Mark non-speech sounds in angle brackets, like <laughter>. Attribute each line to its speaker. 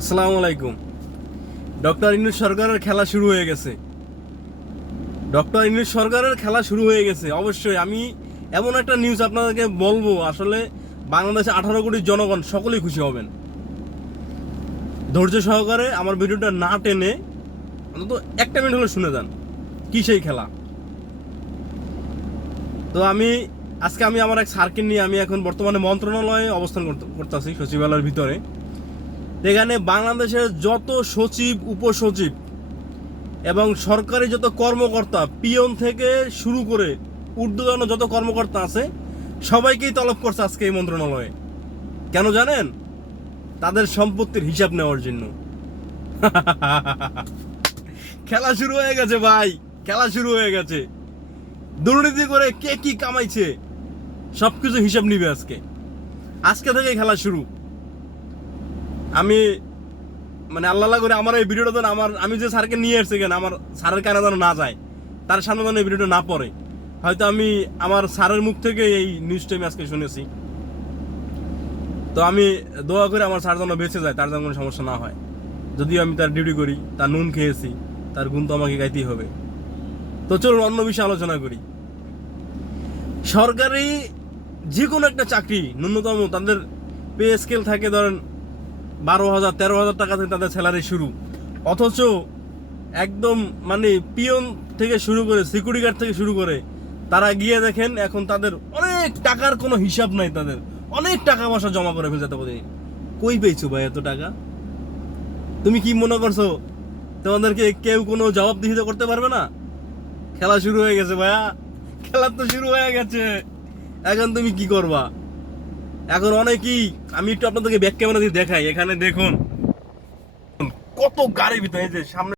Speaker 1: আসসালামু আলাইকুম। ডক্টর ইনুস সরকারের খেলা শুরু হয়ে গেছে। ডক্টর ইনুস সরকারের খেলা শুরু হয়ে গেছে। অবশ্যই আমি এমন একটা নিউজ আপনাদেরকে বলব, আসলে বাংলাদেশে আঠারো কোটি জনগণ সকলেই খুশি হবেন। ধৈর্য সহকারে আমার ভিডিওটা না টেনে অন্তত একটা মিনিট হলে শুনে যান, কি সেই খেলা। তো আমি, আজকে আমি আমার এক সার্কেল নিয়ে আমি এখন বর্তমানে মন্ত্রণালয়ে অবস্থান করতে করতেছি সচিবালয়ের ভিতরে। এখানে বাংলাদেশের যত সচিব, উপসচিব এবং সরকারি যত কর্মকর্তা, পিয়ন থেকে শুরু করে ঊর্ধ্বতন যত কর্মকর্তা আছে, সবাইকেই তলব করছে আজকে এই মন্ত্রণালয়ে। কেন জানেন? তাদের সম্পত্তির হিসাব নেওয়ার জন্য। <laughs> খেলা শুরু হয়ে গেছে ভাই, খেলা শুরু হয়ে গেছে। দুর্নীতি করে কে কি কামাইছে, সবকিছু হিসাব নিবে আজকে। আজকে থেকে খেলা শুরু। আমি মানে আল্লাহ করে আমার এই ভিডিওটা যেন আমার, আমি যে স্যারকে নিয়ে এসেছি কেন, আমার স্যারের কানে যেন না যায়, তার সামনে যেন এই ভিডিওটা না পড়ে। হয়তো আমি আমার স্যারের মুখ থেকে এই নিউজটা আমি আজকে শুনেছি। তো আমি দোয়া করে আমার স্যার যেন বেঁচে যায়, তার যেন কোনো সমস্যা না হয়। যদিও আমি তার ডিউটি করি, তার নুন খেয়েছি, তার গুণ তো আমাকে গাইতেই হবে। তো চলুন অন্য বিষয়ে আলোচনা করি। সরকারি যে কোনো একটা চাকরি, ন্যূনতম তাদের পে স্কেল থাকে ধরেন বারো হাজার, তেরো হাজার টাকা থেকে তাদের স্যালারি শুরু। অথচ একদম মানে পিয়ন থেকে শুরু করে সিকিউরিটি গার্ড থেকে শুরু করে, তারা গিয়ে দেখেন এখন তাদের অনেক টাকার কোনো হিসাব নাই তাদের। অনেক টাকা পয়সা জমা করে ফেলছে প্রতিদিন কই পেয়েছ ভাই এত টাকা? তুমি কি মনে করছ তোমাদেরকে কেউ কোনো জবাবদিহিত করতে পারবে না? খেলা শুরু হয়ে গেছে ভাইয়া। খেলা তো শুরু হয়ে গেছে। এখন তুমি কি করবা? এখন অনেকেই, আমি একটু আপনাদেরকে ব্যাক ক্যামেরা দিয়ে দেখাই, এখানে দেখুন। কত গাড়ি ভিতরে যে সামনে